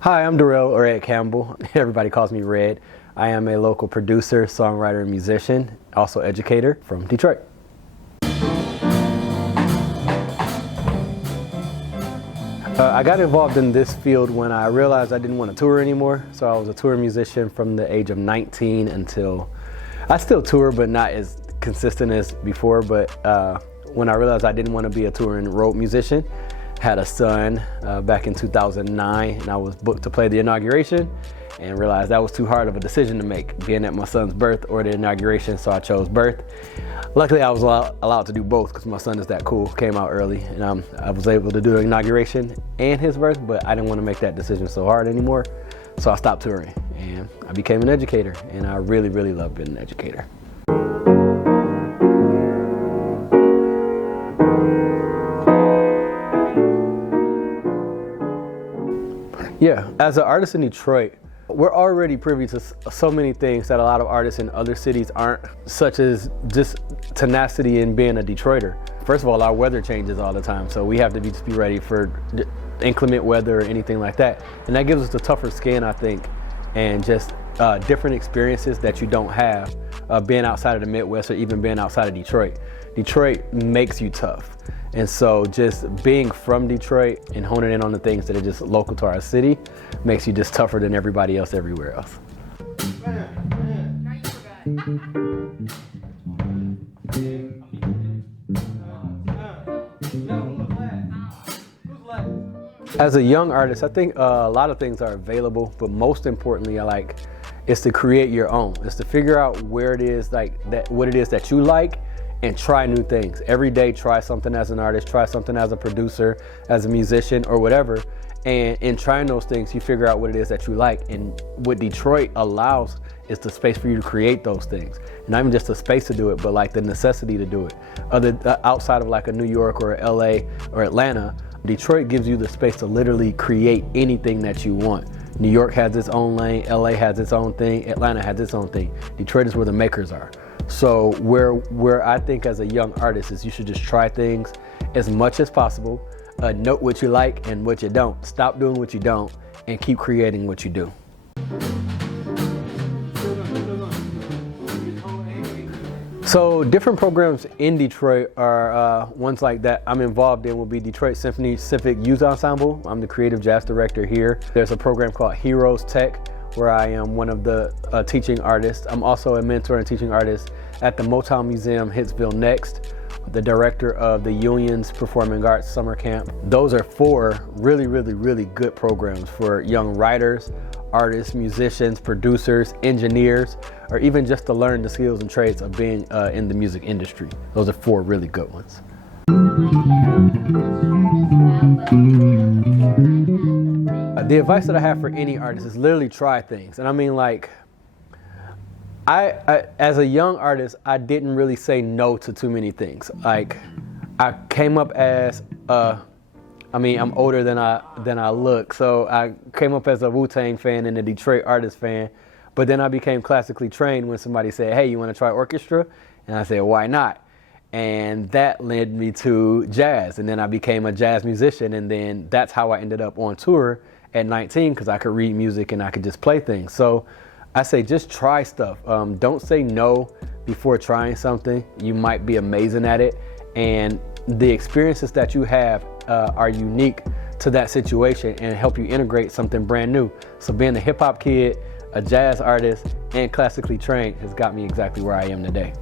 Hi, I'm Darell Campbell. Everybody calls me Red. I am a local producer, songwriter, and musician, also educator from Detroit. I got involved in this field when I realized I didn't want to tour anymore. So I was a tour musician from the age of 19 until, I still tour, but not as consistent as before. But when I realized I didn't want to be a touring road musician, had a son back in 2009, and I was booked to play the inauguration and realized that was too hard of a decision to make, being at my son's birth or the inauguration, so I chose birth. Luckily, I was allowed to do both because my son is that cool, came out early, and I was able to do the inauguration and his birth, but I didn't want to make that decision so hard anymore, so I stopped touring, and I became an educator, and I really, really love being an educator. Yeah, as an artist in Detroit, we're already privy to so many things that a lot of artists in other cities aren't, such as just tenacity in being a Detroiter. First of all, our weather changes all the time, so we have to just be ready for inclement weather or anything like that. And that gives us a tougher skin, I think, and just different experiences that you don't have being outside of the Midwest or even being outside of Detroit. Detroit makes you tough. And so just being from Detroit and honing in on the things that are just local to our city makes you just tougher than everybody else everywhere else. As a young artist, I think a lot of things are available, but most importantly, is to create your own. It's to figure out where it is what it is that you like, and try new things. Every day, try something as an artist, try something as a producer, as a musician, or whatever. And in trying those things, you figure out what it is that you like. And what Detroit allows is the space for you to create those things. And not even just the space to do it, but like the necessity to do it. Outside of like a New York or LA or Atlanta, Detroit gives you the space to literally create anything that you want. New York has its own lane, LA has its own thing, Atlanta has its own thing. Detroit is where the makers are. So where I think as a young artist is you should just try things as much as possible, note what you like and what you don't. Stop doing what you don't and keep creating what you do. So different programs in Detroit are ones like that I'm involved in will be Detroit Symphony Civic Youth Ensemble. I'm the creative jazz director here. There's a program called Heroes Tech, where I am one of the teaching artists. I'm also a mentor and teaching artist at the Motown Museum Hitsville Next, the director of the Union's Performing Arts Summer Camp. Those are 4 really, really, really good programs for young writers, artists, musicians, producers, engineers, or even just to learn the skills and trades of being in the music industry. Those are 4 really good ones. The advice that I have for any artist is literally try things. And I mean, like, I as a young artist, I didn't really say no to too many things. Like, I came up as I'm older than I look, so I came up as a Wu-Tang fan and a Detroit artist fan. But then I became classically trained when somebody said, "Hey, you want to try orchestra?" And I said, "Why not?" And that led me to jazz, and then I became a jazz musician, and then that's how I ended up on tour at 19, because I could read music and I could just play things. So I say just try stuff. Don't say no before trying something. You might be amazing at it, and the experiences that you have are unique to that situation and help you integrate something brand new. So being a hip hop kid, a jazz artist, and classically trained has got me exactly where I am today.